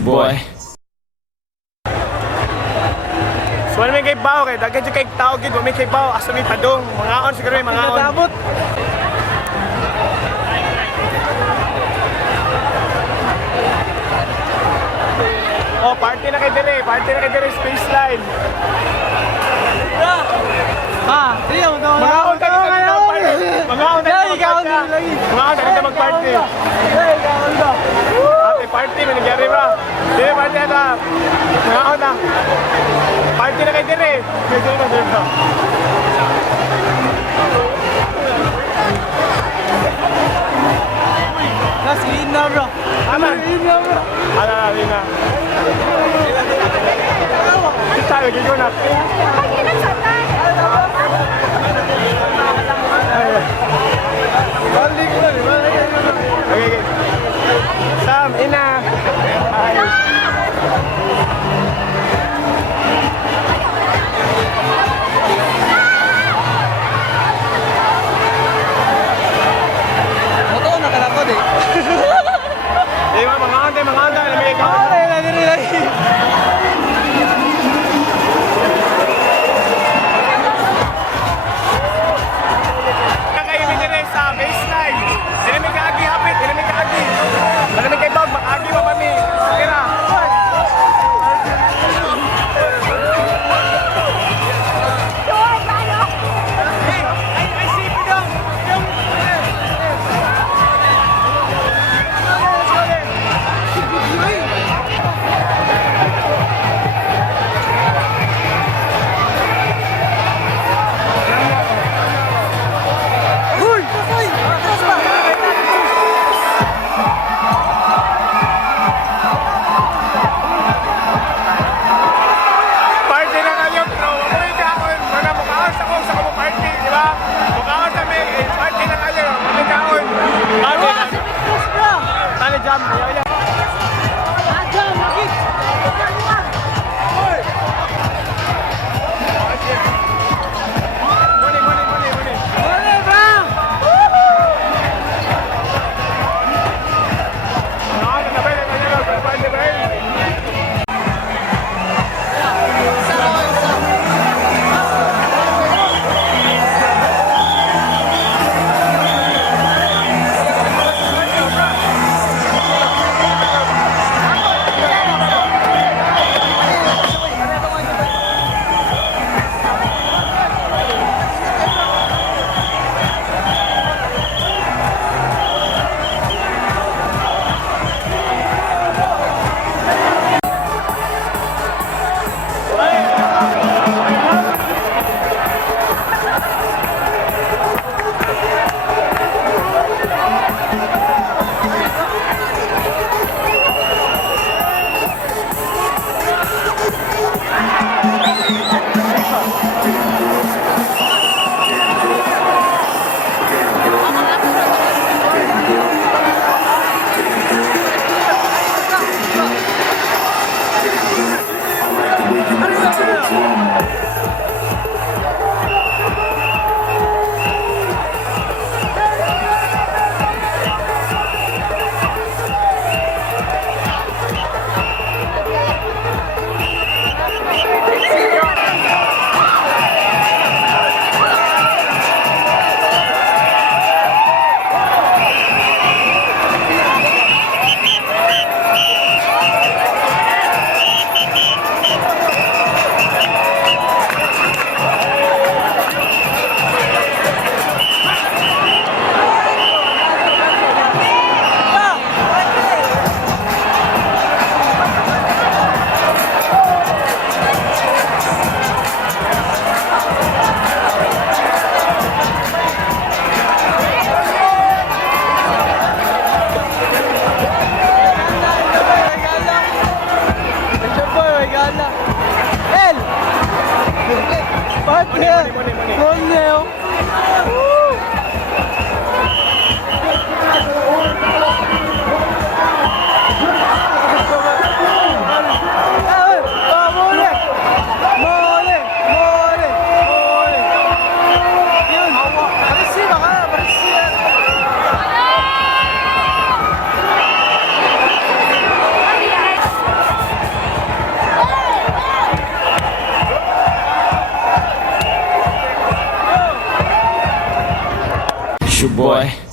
boy. So ano may kay bao kay daghan jud kay tao gid may kay bao asa may padong mangaon siguro may mangaon. Natabot. Oh, party na kay dire space line. Siya mo daw. Mangaon ka ngayon. Mangaon na lagi. Mangaon ka mag-party. Ate party may nangyari ba? Dire party na. Mangaon na. Party na kay dire. Dire na. Nasina bro. Aman. Ala. Kita lagi ko na. Okay. Sam, ina. Moto na kalakod eh. Di ba mga ante lamig ka. Lagi. Kakayo mi dire sa baseline. Dili mi kaagi hapit, dili mi kaagi. Dili mi kay bag, maagi pa pa mi. Kira. your boy.